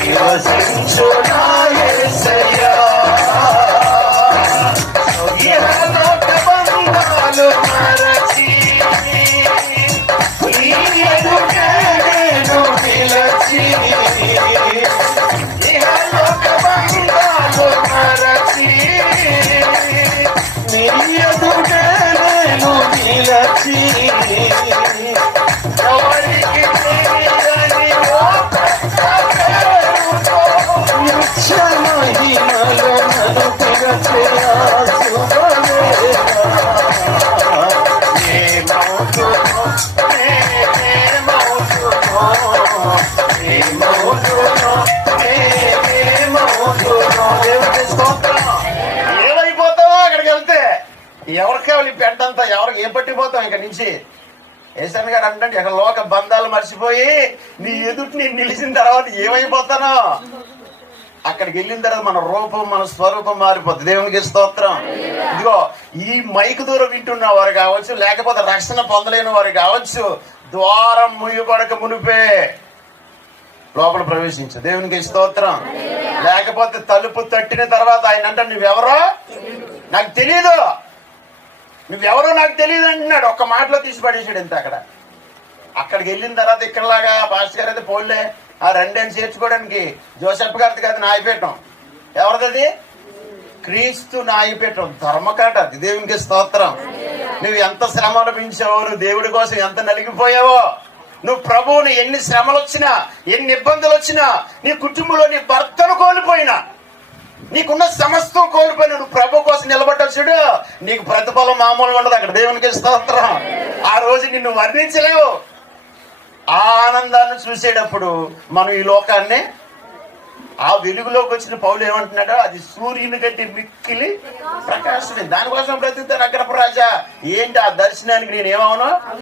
నివసించు నా యేసయ్యా ఇహలోక బంధాలు మరచి నీ ఎదుటే నేను నిలచి ఇహలోక బంధాలు మరచి నీ ఎదుటే నేను నిలచి ఎవరికి తెలియని ఓ మహిమలో నన్ను పిలిచే ఏమైపోతావో అక్కడికి వెళ్తే ఎవరికి కావాలి పెంటంతా ఎవరికి ఏం పట్టిపోతాం ఇక్కడ నుంచి ఏసన్ గారు అంటే ఇక్కడ లోక బంధాలు మర్చిపోయి నీ ఎదుటి నేను నిలిచిన తర్వాత ఏమైపోతానో అక్కడికి వెళ్ళిన తర్వాత మన రూపం మన స్వరూపం మారిపోతుంది. దేవునికి స్తోత్రం. ఇదిగో ఈ మైకు దూరం వింటున్న వారు కావచ్చు, లేకపోతే రక్షణ పొందలేని వారు కావచ్చు, ద్వారం ముయ్యబడక మునిపే లోపల ప్రవేశించు. దేవునికి స్తోత్రం. లేకపోతే తలుపు తట్టిన తర్వాత ఆయన అంటే నువ్వెవరో నాకు తెలియదు, నువ్వెవరో నాకు తెలియదు అంటున్నాడు. ఒక్క మాటలో తీసి పడేసాడు. ఎంత అక్కడికి వెళ్ళిన తర్వాత ఇక్కడలాగా పాస్టర్ గారు అయితే పోలే ఆ రెండేళ్ళు చేర్చుకోవడానికి జోసెఫ్ గారిది కాదు నాయపీఠం. ఎవరిది? క్రీస్తు నాయపీఠం, ధర్మకాట. అది దేవునికి స్తోత్రం. నువ్వు ఎంత శ్రమ అనిపించావో, నువ్వు దేవుడి కోసం ఎంత నలిగిపోయావో, నువ్వు ప్రభువుని ఎన్ని శ్రమలు వచ్చినా ఎన్ని ఇబ్బందులు వచ్చినా, నీ కుటుంబంలో నీ భర్తను కోల్పోయినా, నీకున్న సమస్తం కోల్పోయినా నువ్వు ప్రభు కోసం నిలబడ్డావు చూడు, నీకు ప్రతిఫలం మామూలుగా ఉండదు అక్కడ. దేవునికి స్తోత్రం. ఆ రోజు నిన్ను వర్ణించలేవు. ఆ ఆనందాన్ని చూసేటప్పుడు మనం ఈ లోకాన్ని ఆ వెలుగులోకి వచ్చిన పౌలు ఏమంటున్నాడో అది సూర్యుని కంటే మిక్కిలి ప్రకాశమే. దానికోసం బ్రతుకుతాను అగ్రపరాజా. ఏంటి ఆ దర్శనానికి నేను ఏమవును?